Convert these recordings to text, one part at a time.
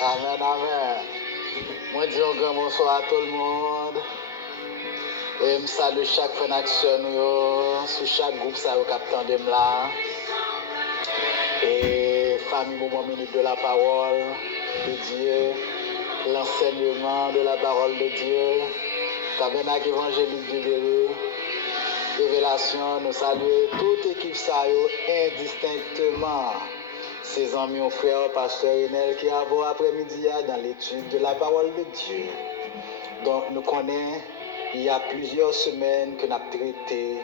Amen, amen. Moi, dis un grand bonsoir à tout le monde. Et je salue chaque frère d'action sur chaque groupe, ça au capitaine de là. Et famille, moment minute de la parole de Dieu, l'enseignement de la parole de Dieu, tabernacle évangélique du Béret, révélation, nous saluons toute équipe ça indistinctement. Ses amis, mon frère, pasteur Enel, qui a beau après-midi dans l'étude de la parole de Dieu. Donc, nous connaissons, il y a plusieurs semaines que nous avons traité.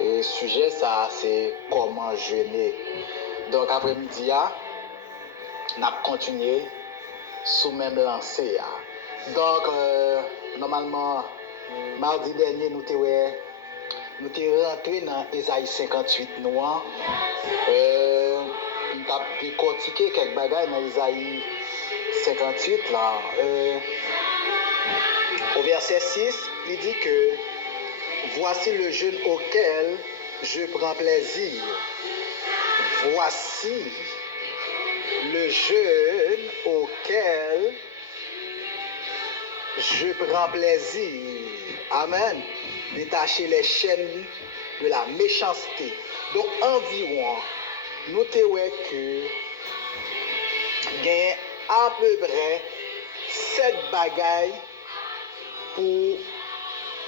Et le sujet, ça, c'est comment jeûner. Donc, après-midi, nous avons continué sous même lancée. Donc, normalement, mardi dernier, nous sommes rentrés dans Ésaïe 58 noir. Nous avons décortiqué quelques bagages dans Ésaïe 58 là. Au verset 6, il dit que voici le jeûne auquel je prends plaisir. Voici le jeûne auquel je prends plaisir. Amen. Détacher les chaînes de la méchanceté. Donc environ, notez que il y a à peu près 7 bagailles pour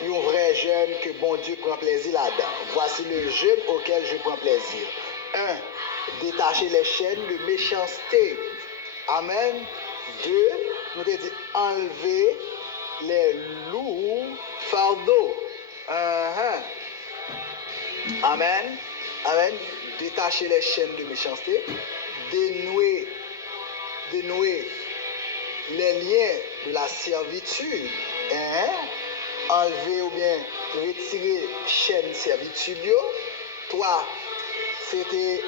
un vrai jeûne que bon Dieu prend plaisir là-dedans. Voici le jeûne auquel je prends plaisir. 1. Détacher les chaînes de méchanceté. Amen. 2. Nous te dit enlever les lourds fardeaux. Amen. Amen. Détacher les chaînes de méchanceté. Dénouer les liens de la servitude. Enlever ou bien retirer chaîne servitude. 3. C'était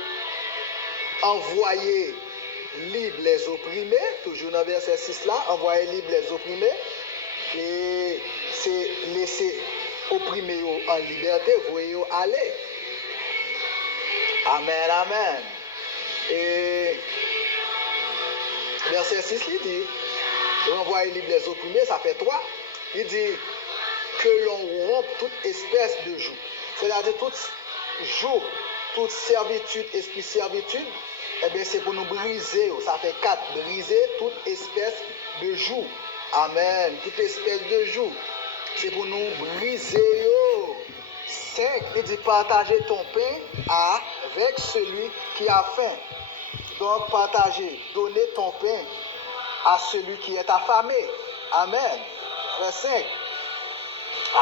envoyer libre les opprimés. Toujours dans verset 6 là. Envoyer libre les opprimés. Et c'est laisser opprimés en liberté. Voyez aller. Amen, amen. Et verset 6, il dit, renvoyer libre les opprimés, ça fait 3. Il dit que l'on rompe toute espèce de joug. C'est-à-dire toute joug, toute servitude, esprit servitude, eh bien c'est pour nous briser. Ça fait 4. Briser toute espèce de joug. Amen. Toute espèce de joug. C'est pour nous briser. 5. Il dit partager ton pain avec celui qui a faim. Donc partager, donner ton pain à celui qui est affamé. Amen. Verset 5.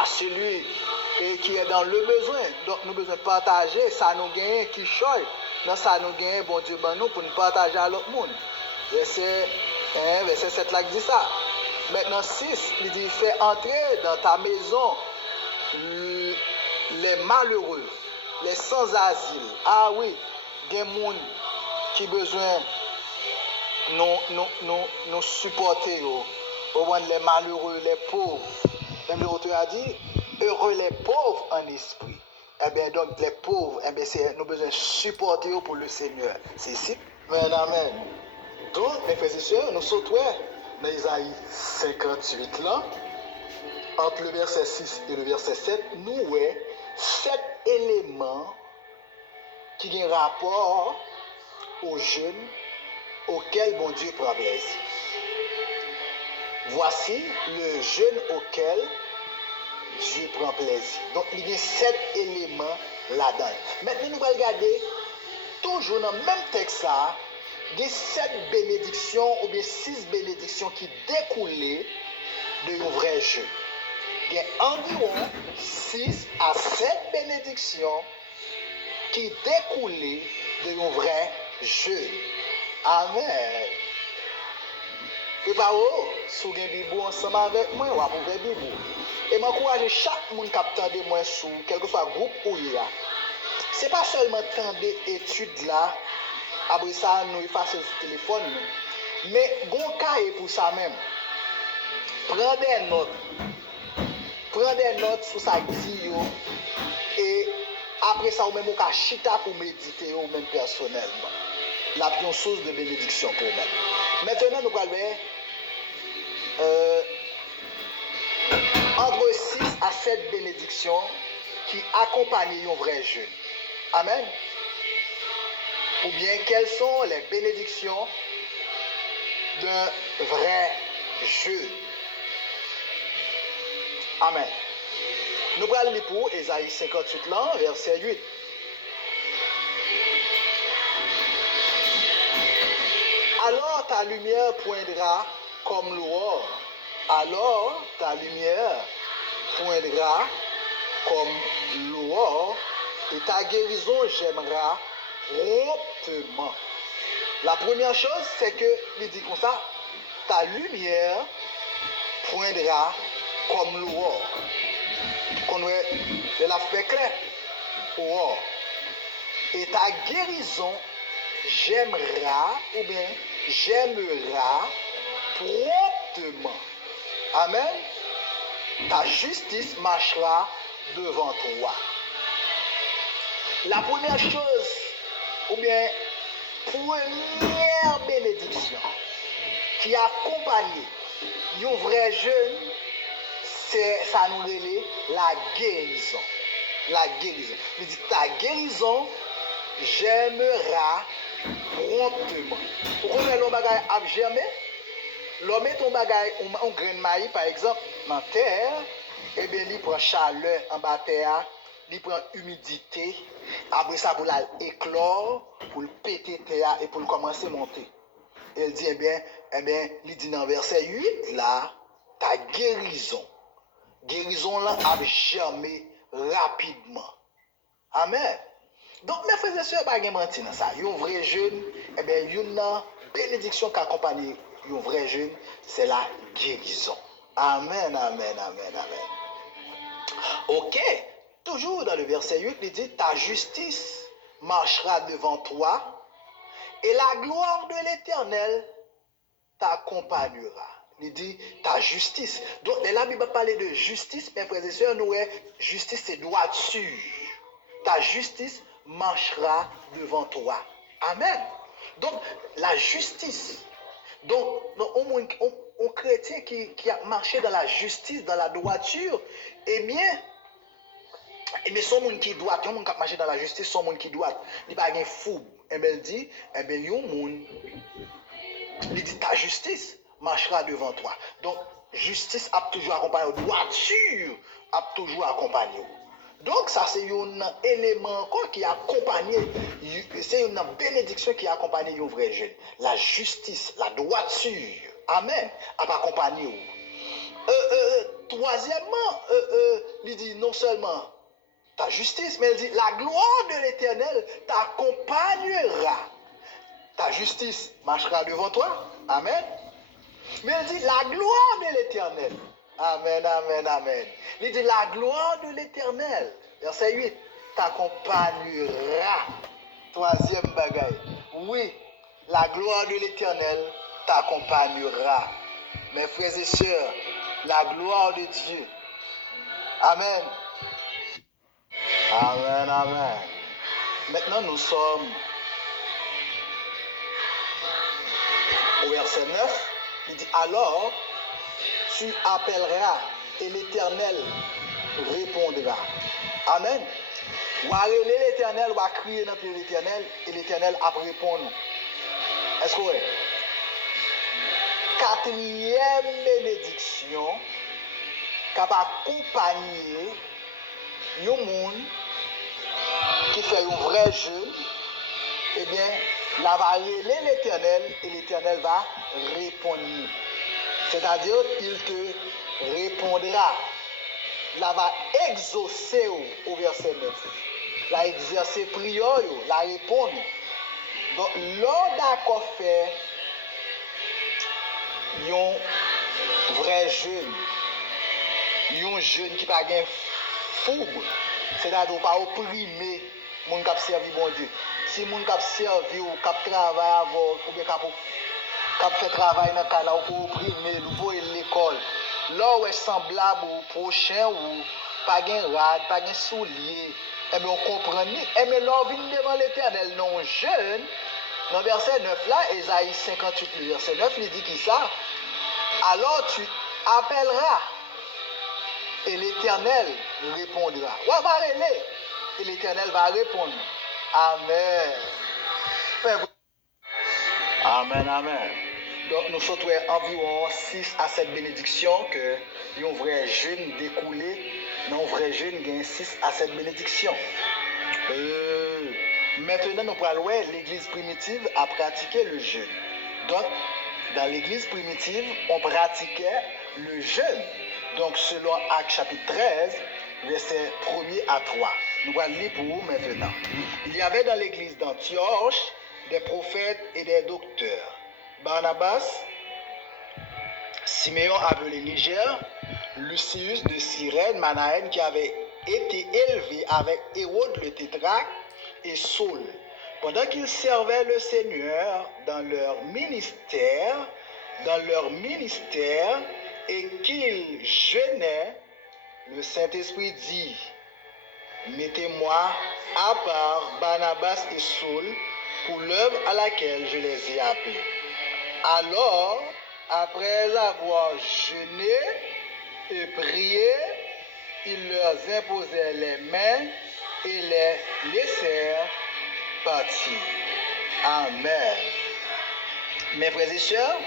À celui qui est dans le besoin. Donc nous besoin de partager, ça nous gagne qui choisit. Non, ça nous gagne, bon Dieu, ben nous pour nous partager à l'autre monde. Verset 7 là, il dit ça. Maintenant 6, il dit fais entrer dans ta maison les malheureux, les sans-asile. Ah oui, il y a des gens qui ont besoin de nous supporter. Les malheureux, les pauvres. Même l'auteur a dit, heureux les pauvres en esprit. Eh bien, donc les pauvres, eh bien, nous avons besoin de supporter pour le Seigneur. C'est ici. Amen, amen. Donc, mes frères et sœurs, nous sautons dans Isaïe 58 là, entre le verset 6 et le verset 7, nous voyons 7 éléments qui ont rapport au jeûne auquel bon Dieu prend plaisir. Voici le jeûne auquel Dieu prend plaisir. Donc il y a 7 éléments là-dedans. Maintenant nous allons regarder toujours dans le même texte là, il y a 7 bénédictions ou bien 6 bénédictions qui découlaient de un vrai jeûne. Il y a environ 6 à 7 bénédictions qui découlaient de un vrai jeûne. Amen. Préparez-vous, si vous avez un bibou ensemble avec moi, ou un bibou. Et m'encourage chaque monde qui attend de moi sur quel que soit le groupe où il y a. Ce n'est pas seulement tant d'études là, après ça, nous effaçons sur le téléphone, mais bon cahier pour ça même. Prends des notes sur ça dit et après ça, vous même au chita pour méditer ou même personnellement. La plus source de bénédiction pour vous-même. Maintenant, nous allons voir entre 6 à 7 bénédictions qui accompagnent un vrai jeûne. Amen. Ou bien, quelles sont les bénédictions d'un vrai jeûne? Amen. Nous allons lire pour Ésaïe 58, là, verset 8. Alors ta lumière poindra comme l'aurore. Alors ta lumière poindra comme l'aurore et ta guérison j'aimera promptement. La première chose, c'est que, il dit comme ça, ta lumière poindra comme l'aurore. Qu'on de la fait clair, aurore. Et ta guérison j'aimera ou bien j'aimera promptement. Amen. Ta justice marchera devant toi. La première chose, ou bien première bénédiction qui accompagne un vrai jeûne, c'est ça nous relève la guérison. La guérison. Il dit ta guérison j'aimera promptement. Pourquoi l'homme bagaille a germé? L'homme met ton bagaille, un grain de maïs par exemple, dans terre, et bien il prend chaleur en bas terre, il prend humidité, après ça pour l'éclore, pour le péter terre et pour le commencer à monter. Elle dit, il dit dans verset 8, là, ta guérison. Guérison là a germé rapidement. Amen. Donc, mes frères et sœurs, pas de mentir dans ça. Un vrai jeûne, une bénédiction qui accompagne un vrai jeûne, c'est la guérison. Amen, amen, amen, amen. Ok, toujours dans le verset 8, il dit, ta justice marchera devant toi et la gloire de l'Éternel t'accompagnera. Il dit, ta justice. Donc, la Bible parle de justice, mes frères et sœurs, nous, justice, c'est droiture. Ta justice marchera devant toi. Amen. Donc, la justice. Donc, un chrétien qui a marché dans la justice, dans la droiture, eh bien, son monde qui doit, un monde qui a marché dans la justice, son monde qui doit, il n'y a pas de fou. Eh bien, il dit, eh bien, il dit, ta justice marchera devant toi. Donc, justice a toujours accompagné, droiture a toujours accompagné. Donc, ça, c'est un élément encore qui accompagne, c'est une bénédiction qui accompagne un vrai jeune. La justice, la droiture, amen, a accompagné. Troisièmement, il dit non seulement ta justice, mais il dit la gloire de l'Éternel t'accompagnera. Ta justice marchera devant toi, amen. Mais il dit la gloire de l'Éternel. Amen, amen, amen. Il dit la gloire de l'Éternel, verset 8, t'accompagnera. Troisième bagaille. Oui, la gloire de l'Éternel t'accompagnera. Mes frères et sœurs, la gloire de Dieu. Amen. Amen, amen. Maintenant, nous sommes au verset 9. Il dit, alors, tu appelleras et l'Éternel répondra. Amen. Ou à relayer l'Éternel, ou à crier dans l'Éternel, et l'Éternel a répondu. Est-ce que vous voyez? Quatrième bénédiction qui va accompagner un monde qui fait un vrai jeûne, eh bien, là va relayer l'Éternel et l'Éternel va répondre. C'est-à-dire, il te répondra. Là va exaucer au verset 9. La exercer prière, la répondre. Donc, l'on d'accord fait un vrai jeûne. Un jeûne qui n'a pas de fougue. C'est-à-dire pas opprimer les gens qui servent bon Dieu. Si les gens qui servent ou qui travaillent ou bien qui fait travail dans le cas là, ou opprimer, ou pour l'école. Là où est semblable au prochain ou pas de rad, pas de soulier, eh bien on comprend. Eh bien là on vient devant l'Éternel non jeune, Dans le verset 9 là, Ésaïe 58, le verset 9, il dit qui ça? Alors tu appelleras et l'Éternel répondra. Ouais, va aller et l'Éternel va répondre. Amen. Amen, amen. Donc nous sommes environ 6 à 7 bénédictions que un vrai jeûne découlé, dans un vrai jeûne gagne 6 à 7 bénédictions. Maintenant nous parlons l'église primitive a pratiqué le jeûne. Donc dans l'église primitive, on pratiquait le jeûne. Donc selon Actes chapitre 13, versets 1er à 3. Nous allons lire pour vous maintenant. Il y avait dans l'église d'Antioche des prophètes et des docteurs. Barnabas, Siméon appelé Niger, Lucius de Cyrène, Manaën qui avait été élevé avec Hérode le tétrarque et Saul. Pendant qu'ils servaient le Seigneur dans leur ministère et qu'ils jeûnaient, le Saint-Esprit dit, mettez-moi à part Barnabas et Saul pour l'œuvre à laquelle je les ai appelés. Alors, après avoir jeûné et prié, ils leur imposèrent les mains et les laissèrent partir. Amen. Mes frères et sœurs,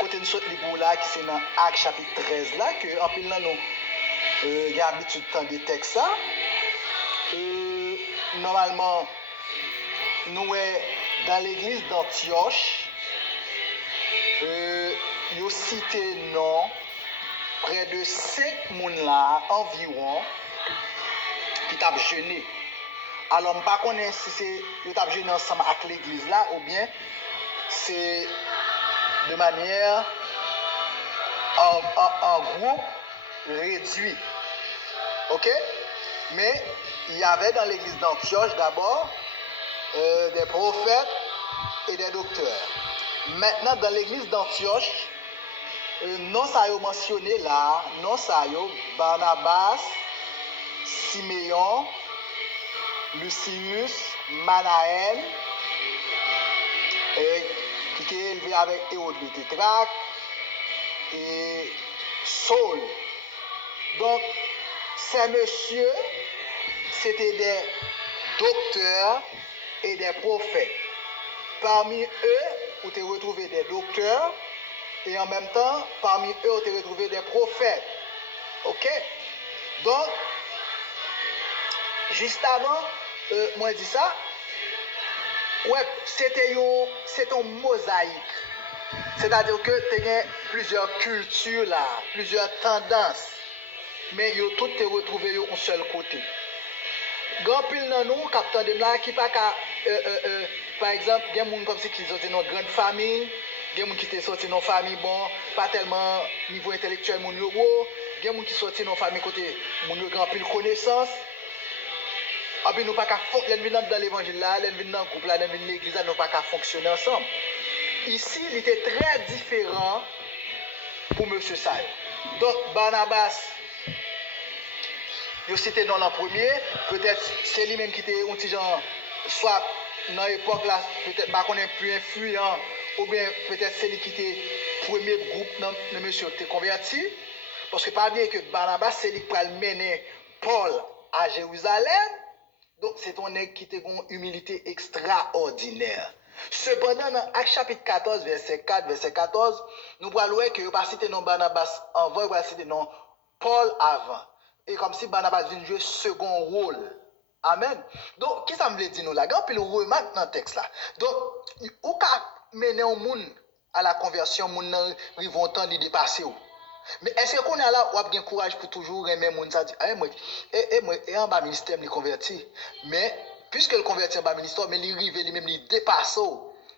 côté nous sommes pour là, qui c'est dans Actes chapitre 13 là, que en pile nous y a habitude de des textes ça. Normalement, nous dans l'église d'Antioche, yo cité non près de 5 personnes là environ qui t'a jeûné. Alors, je ne sais pas si c'est yo t'a jeûné ensemble avec l'église là ou bien c'est de manière en groupe réduit. OK? Mais il y avait dans l'église d'Antioche d'abord des prophètes et des docteurs. Maintenant, dans l'église d'Antioche, non ça y mentionné là, non ça y Barnabas, Siméon, Lucius, Manaën, qui était élevé avec Hérode le tétrarque, et Saul. Donc, ces messieurs, c'était des docteurs et des prophètes. Parmi eux, vous te retrouvez des docteurs et en même temps, parmi eux, vous te retrouvez des prophètes. OK? Donc, juste avant, moi je dis ça, ouais, c'est un mosaïque. C'est-à-dire que tu as plusieurs cultures là, plusieurs tendances, mais ils ont toutes te retrouvé un seul côté. Grand pile dans nous, capteur de là, qui pas par exemple, il y a des gens comme si qui sont dans une grande famille, il y a des gens qui sont sortis dans une famille, bon, pas tellement niveau intellectuel, il y a des gens qui sont sortis dans une famille côté, mon grand pile connaissance. Ah bien, nous pas qu'à dans l'évangile là, dans le groupe là, dans l'église là, nous pas qu'à fonctionner ensemble. Ici, il était très différent pour M. Sayo. Donc, Barnabas, il cité dans l'an premier, peut-être c'est lui-même qui était un petit genre, soit dans l'époque là, peut-être pas qu'on est plus influent, ou bien peut-être c'est lui qui était premier groupe dans le monsieur qui était converti. Parce que pas bien que Barnabas, c'est lui qui va mener Paul à Jérusalem. Donc, c'est un nègre qui était une humilité extraordinaire. Cependant, dans Actes chapitre 14, verset 4, verset 14, nous voyons que nous ne pas citer non Barnabas avant, nous pas citer non Paul avant. Et comme si Barnabas vient jouer second rôle. Amen. Donc, qui ça me dit nous là? Quand il remarque dans le texte là. Donc, où qu'a mené un monde à la conversion, monde rivont temps de dépasser. Mais est-ce qu'on a là, on a bien courage pour toujours aimer mon ça dit, moi, et en bas ministère, il converti. Mais, puisque le converti en bas ministère, mais il arrive, lui-même, il dépasse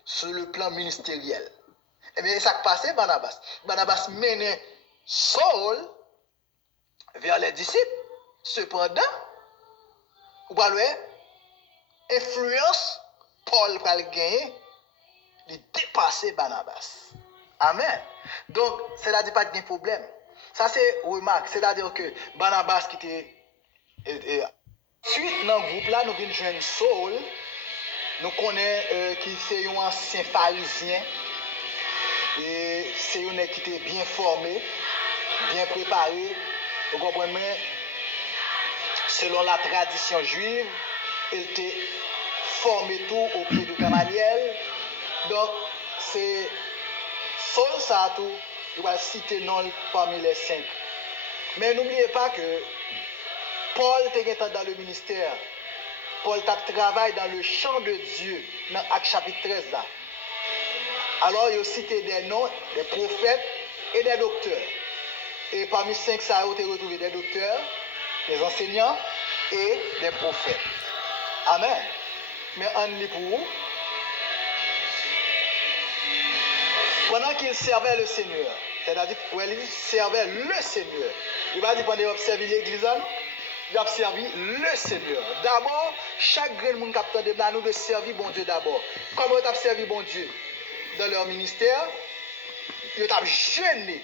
sur le plan ministériel. Et bien, ça qui passe, Barnabas. Barnabas mène Saul vers les disciples. Cependant, vous voyez, influence, Paul va le gagner, il dépasse Barnabas. Amen. Donc, c'est-à-dire pas de problème. Ça, c'est remarque. C'est-à-dire que Barnabas qui était. Suite dans le groupe là, nous venons joindre Saul. nous connaissons qui c'est un ancien pharisien. Et c'est un qui était bien formé, bien préparé. Vous comprenez? Selon la tradition juive, il était formé tout au pied de Gamaliel. Donc, c'est Saul ça tout, il va citer non parmi les 5. Mais n'oubliez pas que Paul était dans le ministère. Paul travaille dans le champ de Dieu, dans Actes chapitre 13 là. Alors, il a cité des noms, des prophètes et des docteurs. Et parmi 5, ça a été retrouvé des docteurs, des enseignants et des prophètes. Amen. Mais on lit pour vous. Pendant qu'il servait le Seigneur, c'est-à-dire qu'il servait le Seigneur, il va dire pendant qu'il observait l'église, il a servi le Seigneur. D'abord, chaque grand monde qui a de nous de servir bon Dieu d'abord. Comment tu as servi bon Dieu dans leur ministère? Il a jeûné.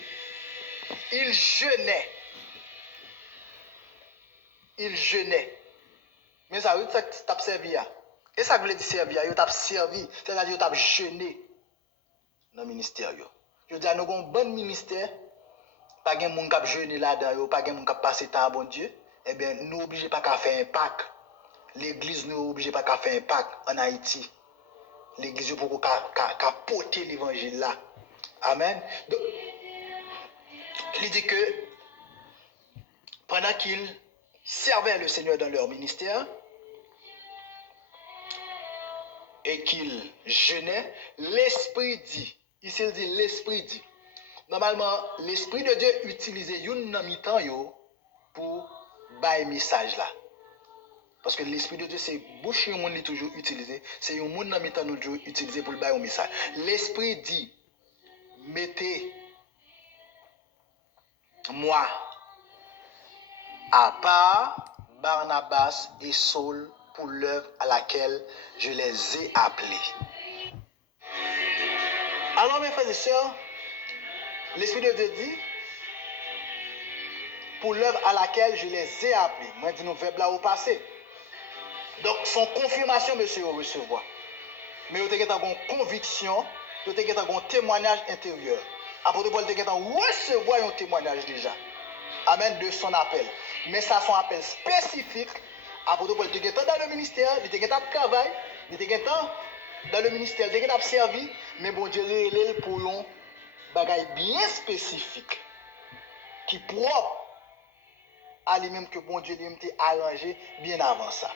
Il jeûnait. Il jeûnait. Mais ça veut dire que tu as servi. Et ça veut dire servir. Il a servi. C'est-à-dire qu'il a jeûné dans le ministère. Je dis à nous avons un bon ministère. Pas de monde qui a jeûné là-dedans. Pas de monde qui a passé temps à bon Dieu. Eh bien, nous n'obligons pas qu'à faire un Pâques. L'église nous oblige pas qu'à faire un Pâques en Haïti. L'église pour qu'à porter l'évangile là. Amen. Donc, il dit que pendant qu'ils servaient le Seigneur dans leur ministère et qu'ils jeûnaient, l'Esprit dit, ici il dit l'Esprit dit. Normalement, l'Esprit de Dieu utilisait une mi-temps pour bailler message là. Parce que l'Esprit de Dieu, c'est bouche un monde toujours utilisé, c'est un monde mi-temps nous toujours utilisé pour bailler un message. L'Esprit dit, mettez moi à part Barnabas et Saul pour l'œuvre à laquelle je les ai appelés. Alors mes frères et sœurs, l'Esprit de Dieu dit, pour l'œuvre à laquelle je les ai appelés. Moi, je dis nous verbe là au passé. Donc, son confirmation, monsieur, au recevoir. Mais vous avez une conviction, vous avez un témoignage intérieur. Apôtre Paul a recevoir un témoignage déjà. Amen, de son appel. Mais ça, son appel spécifique. Apôtre Paul était dans le ministère, il était dans le travail, il était dans le ministère, il était dans le service, mais bon Dieu, il est pour un bagage bien spécifique, qui propre à lui-même que bon Dieu lui-même t'a arrangé bien avant ça.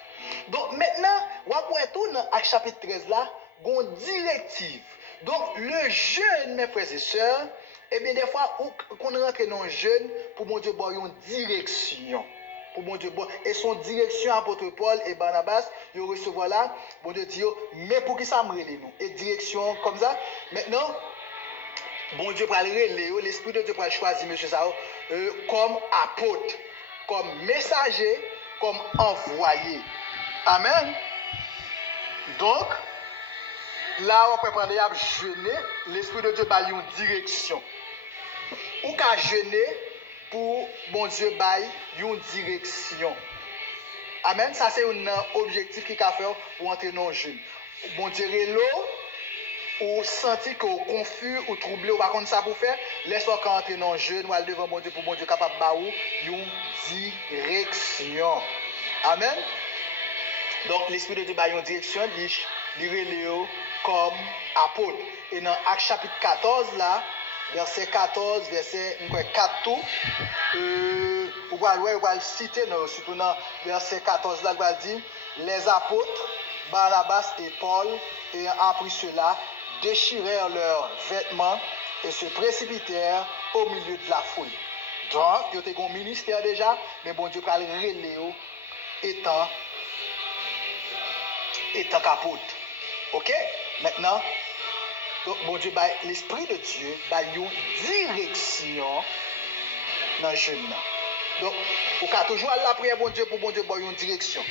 Donc maintenant, on va tout dans Actes chapitre 13 là, une directive. Donc le jeûne, mes frères et sœurs, eh bien des fois, qu'on rentre dans le jeûne, pour bon Dieu avoir une direction. Pour bon Dieu, et son direction, apôtre Paul et Barnabas, ils recevoir là, bon Dieu dit, mais pour qui ça me relève nous? Et direction comme ça. Maintenant, bon Dieu va le relever, l'Esprit de Dieu va choisir monsieur Sao comme apôtre, comme messager, comme envoyé. Amen. Donc, là, on peut prendre à jeûner, l'Esprit de Dieu va une direction. Ou qu'à jeûner pour bon Dieu baille une direction. Amen. Ça c'est un objectif qui a fait pour entrer dans le jeûne. Bon Dieu l'eau ou senti que vous confus ou troublé ou pas contre ça pour faire, laisse-moi entrer dans le jeûne ou aller devant mon Dieu pour bon Dieu capable de bailler une direction. Amen. Donc l'Esprit de Dieu baille une direction, il relève comme apôtre. Et dans Actes chapitre 14 là, verset 14, verset 4 tout, on va citer, surtout dans verset 14 là, il va dire, les apôtres, Barnabas et Paul, ayant appris cela, déchirèrent leurs vêtements et se précipitèrent au milieu de la foule. Donc, ils étaient un ministère déjà, mais bon Dieu, pour le relais, étant apôtre. Ok? Maintenant, donc, bon Dieu, l'Esprit de Dieu a une direction dans le jeûne. Donc, on peut toujours aller la prière bon Dieu pour bon Dieu avoir une direction.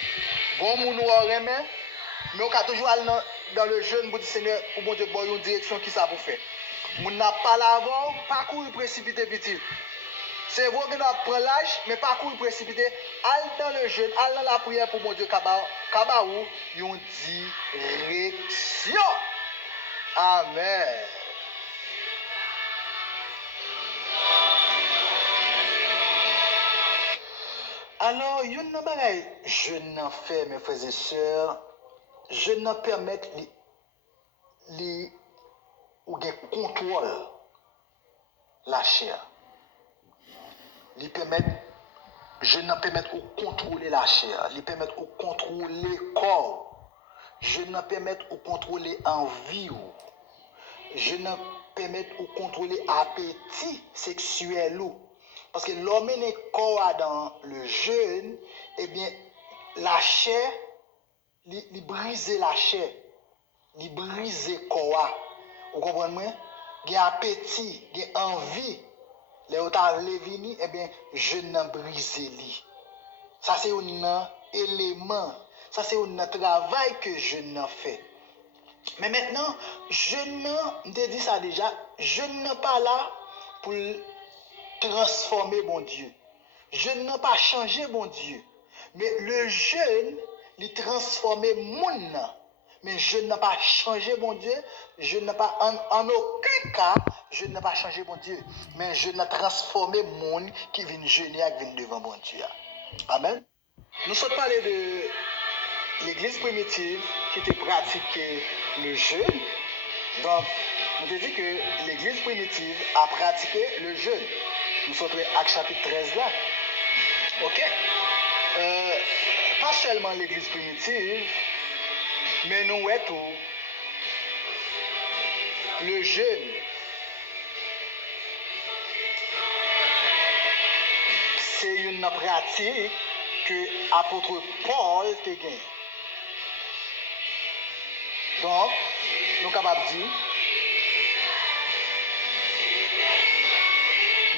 Bon, nous aurait mais on peut toujours aller dans le jeûne pour dire Seigneur, pour bon Dieu avoir une direction qui ça pour faire. On n'a pas l'avant, pas courir précipiter petit. C'est vrai que nous prenons l'âge, mais pas courir précipité. Al dans le jeûne, al dans la prière pour mon Dieu, Kabaou, une direction. Amen. Alors, il y a une chose, je n'en fais, mes frères et sœurs, je n'en permets ou de contrôle la chair. Je n'en permets ou contrôler la chair, lui permettre ou contrôler le corps, je n'en permets ou contrôler envie, je n'en permets ou contrôler appétit sexuel. Parce que l'homme est corps dans le jeûne, eh bien, la chair, il brise la chair, il brise le corps. Vous comprenez? Il y a appétit, il y a envie. Les autres vini, eh bien, je n'en brise li. Ça, c'est un élément. Ça, c'est un travail que je n'en fais. Mais maintenant, je n'en, dit ça déjà, je n'en pas là pour transformer mon Dieu. Je n'ai pas changé mon Dieu. Mais le jeûne, il transformé mon. Mais je n'ai pas changé mon Dieu. Je n'ai pas, en aucun cas, je n'ai pas changé mon Dieu. Mais je n'ai transformé mon qui vient jeûner et vient devant mon Dieu. Amen. Nous sommes parlé de l'église primitive qui était pratiquée le jeûne. Donc, nous avons dit que l'église primitive a pratiqué le jeûne. Nous sommes à Actes chapitre 13 là. Ok? Pas seulement l'église primitive, mais nous voyons tout. Le jeûne. C'est une pratique que l'apôtre Paul a gagné. Donc, nous sommes capables de dire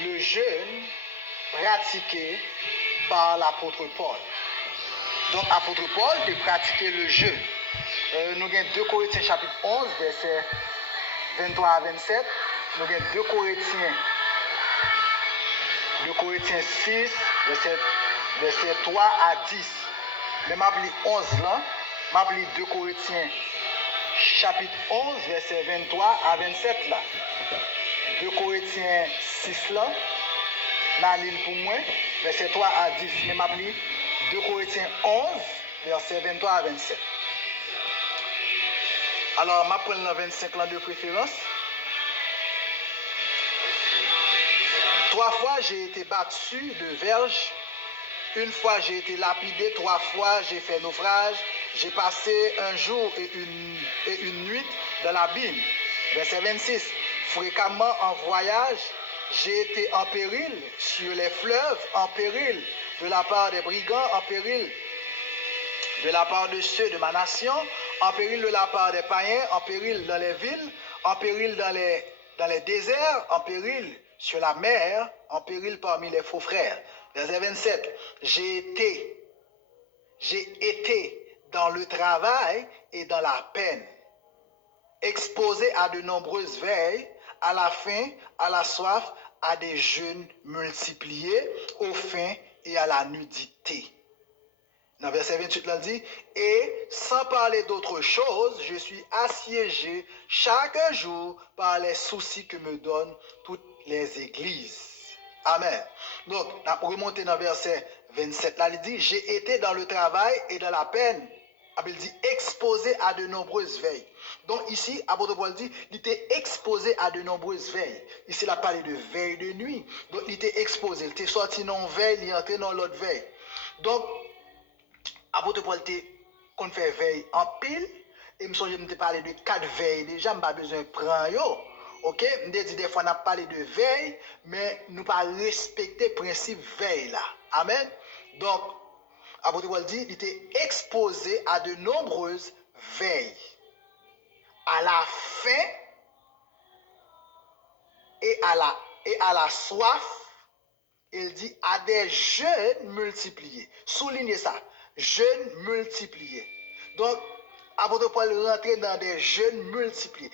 le jeûne pratiqué par l'apôtre Paul. Donc, l'apôtre Paul a pratiqué le jeûne. Nous avons 2 Corinthiens chapitre 11, versets 23 à 27. Nous avons 2 Corinthiens 6, verset 3 à 10. Mais je lis 11 là. Je lis 2 Corinthiens chapitre 11, verset 23 à 27 là. 2 Corinthiens 6 là. Je lis pour moi, verset 3 à 10. Mais je lis 2 Corinthiens 11, verset 23 à 27. Alors, je prends le 25 là de préférence. 3 fois j'ai été battu de verge. 1 fois j'ai été lapidé. 3 fois j'ai fait naufrage. J'ai passé un jour et une nuit dans l'abîme. Verset 26. Fréquemment en voyage, j'ai été en péril sur les fleuves, en péril de la part des brigands, en péril de la part de ceux de ma nation, en péril de la part des païens, en péril dans les villes, en péril dans les déserts, en péril sur la mer, en péril parmi les faux frères. Verset 27. J'ai été dans le travail et dans la peine, exposé à de nombreuses veilles, à la faim, à la soif, à des jeûnes multipliés, aux faim et à la nudité. Dans verset 28, là dit, et sans parler d'autre chose, je suis assiégé chaque jour par les soucis que me donnent toutes les églises. Amen. Donc, on a remonté dans verset 27, là, il dit, j'ai été dans le travail et dans la peine. Il dit, exposé à de nombreuses veilles. Donc ici, apôtre Paul dit, il était exposé à de nombreuses veilles. Ici, il a parlé de veille de nuit. Donc, il était exposé. Il était sorti dans une veille, il est entré dans l'autre veille. Donc, apôtre Paul qu'on fait veille en pile. Et je me parlé de 4 veilles. Déjà, je n'ai pas besoin de prendre. Ok? Je dit des fois, on a parlé de veille, mais nous pas respecter le principe veille là. Amen. Donc, apôtre Paul dit, il était exposé à de nombreuses veilles. À la faim et à la soif, il dit à des jeûnes multipliés. Soulignez ça, jeûnes multipliés. Donc, apôtre Paul rentre dans des jeûnes multipliés.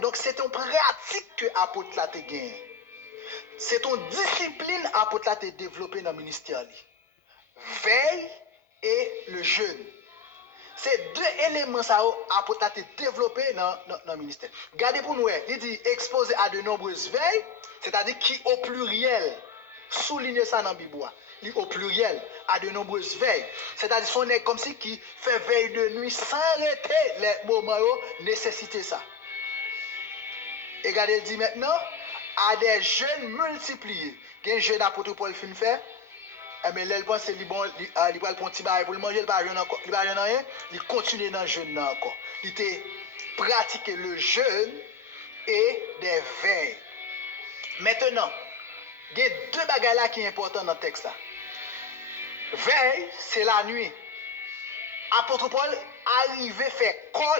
Donc c'est une pratique que l'apôtre l'a gagné. C'est ton discipline apôtre là te développé dans le ministère. Veille et le jeûne. C'est deux éléments ça apôtre là te développé dans le ministère. Regardez pour nous, il dit exposé à de nombreuses veilles, c'est-à-dire qui au pluriel. Soulignez ça dans la Bible. Au pluriel, à de nombreuses veilles. C'est-à-dire son est comme si qui fait veille de nuit sans arrêter les moments nécessiter ça. Et regardez, il dit maintenant, à des jeûnes multipliés. Il y a un jeûne apôtre Paul fin fait. Mais là, il pense que il va prendre petit bail pour le manger, il va rien, il continue dans le jeûne encore. Il était pratiqué le jeûne et des veilles. Maintenant, il y a deux bagages là qui sont importants dans le texte là. Veille, c'est la nuit. Apôtre Paul arrive à faire corps,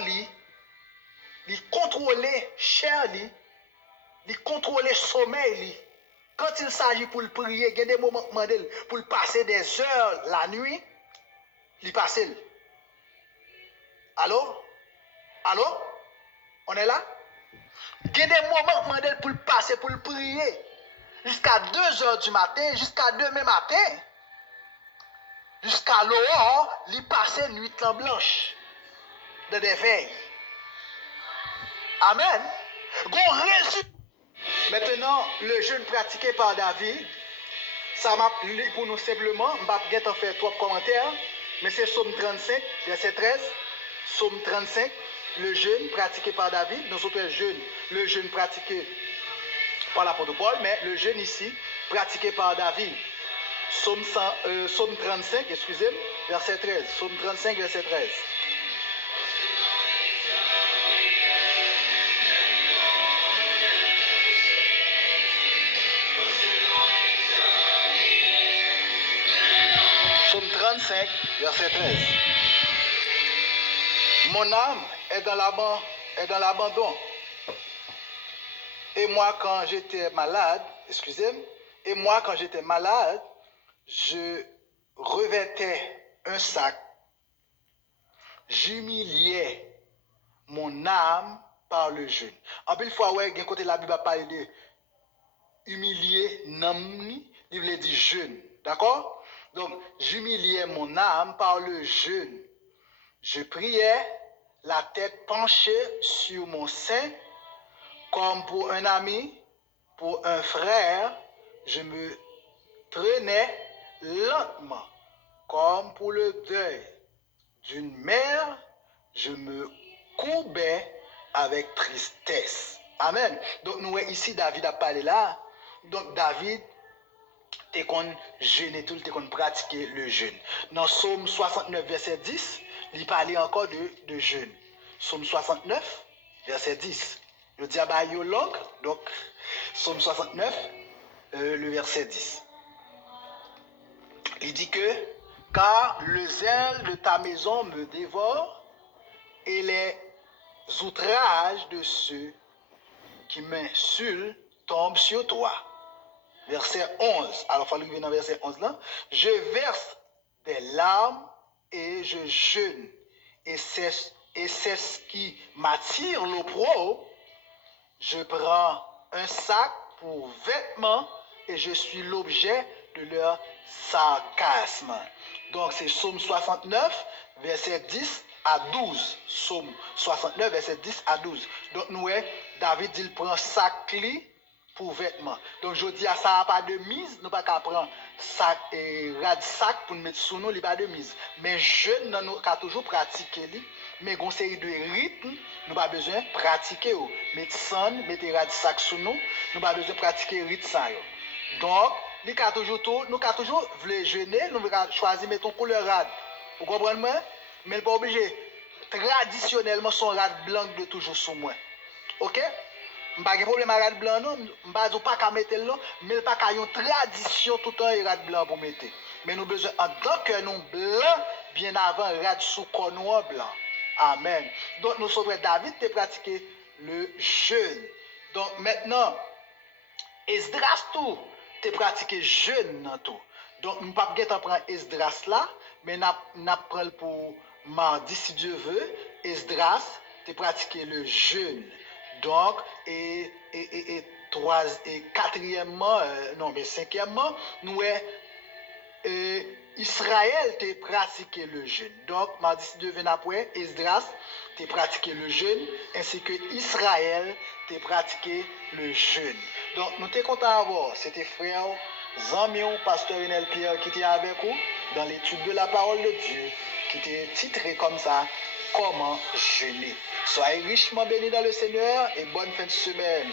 il contrôler chair, il contrôler sommeil. Quand il s'agit pour le prier, il y a des moments pour le passer des heures la nuit, il passe. Allô? Allô? On est là? Il y a des moments pour le passer, pour le prier, jusqu'à 2 heures du matin, jusqu'à demain matin. Jusqu'à l'aurore, il passe nuit blanche de des veilles. Amen. Maintenant, le jeûne pratiqué par David, ça m'a lu pour nous simplement, je ne vais pas faire 3 commentaires, mais c'est Psaume 35, verset 13. Psaume 35, le jeûne pratiqué par David. Nous sommes le jeûne pratiqué par l'apôtre Paul, mais le jeûne ici, pratiqué par David. Psaume 35, excusez-moi, verset 13. Psaume 35, verset 13. Psaume 35, verset 13. Mon âme est dans l'abandon. Et moi, quand j'étais malade, je revêtais un sac, j'humiliais mon âme par le jeûne. En plus, fois, ouais, d'un côté, la Bible a parlé de humilier, namni, il veut dire jeûne. D'accord? Donc, j'humiliais mon âme par le jeûne. Je priais, la tête penchée sur mon sein, comme pour un ami, pour un frère, je me traînais lentement, comme pour le deuil d'une mère, je me courbais avec tristesse. Amen. Donc, nous, ici, David a parlé là. Donc, David, t'es qu'on jeûne tout, t'es qu'on pratique le jeûne. Dans Psaume 69, verset 10, il parlait encore de jeûne. Psaume 69, verset 10. Le diable est long, donc, Psaume 69, le verset 10. Il dit que, car le zèle de ta maison me dévore et les outrages de ceux qui m'insultent tombent sur toi. Verset 11. Alors, il faut arriver dans verset 11 là. Je verse des larmes et je jeûne. Et c'est ce qui m'attire l'opprobre. Je prends un sac pour vêtements et je suis l'objet de leur sarcasme. Donc, c'est Psaume 69, verset 10 à 12. Psaume 69, verset 10 à 12. Donc, nous, David, il prend sac pour vêtements. Donc, je dis à ça n'a pas de mise, nous pas qu'à prendre sac et rad sac pour nous mettre sous nous, il n'y a pas de mise. Mais je nous avons toujours pratiqué, mais une série de rythmes, nous pas besoin de pratiquer. Mettre sang, mettre rad sac sous nous, nous pas besoin de pratiquer rythme ça. Donc, nous avons toujours voulu jeûner, nous avons choisi de mettre une couleur rad. Vous comprenez? Mais il n'est pas obligé. Traditionnellement, son rad blanc de toujours sous moi. Ok? Je n'ai pas de problème avec rad blanc, non. Je ne vais pas qu'à mettre là, mais il n'y a pas une tradition tout le temps et rad blanc pour mettre. Mais nous avons besoin, en tant que nous blanc, bien avant rad sous corps blanc. Amen. Donc, nous sommes David de pratiquer le jeûne. Donc, maintenant, Esdras tout, te pratiquer jeûne dans tout. Donc, nous ne pouvons pas prendre Esdras là, mais nous prenons pour mardi, si Dieu veut, Esdras, te pratiquer le jeûne. Donc, et cinquièmement, nous Israël te pratiqué le jeûne. Donc, mardi devient après, Esdras te pratiqué le jeûne, ainsi que Israël te pratiqué le jeûne. Donc, nous sommes contents d'avoir, c'était frère Zamion, pasteur Renel Pierre, qui était avec vous dans l'étude de la parole de Dieu, qui était titré comme ça, Comment jeûner. Soyez richement bénis dans le Seigneur et bonne fin de semaine.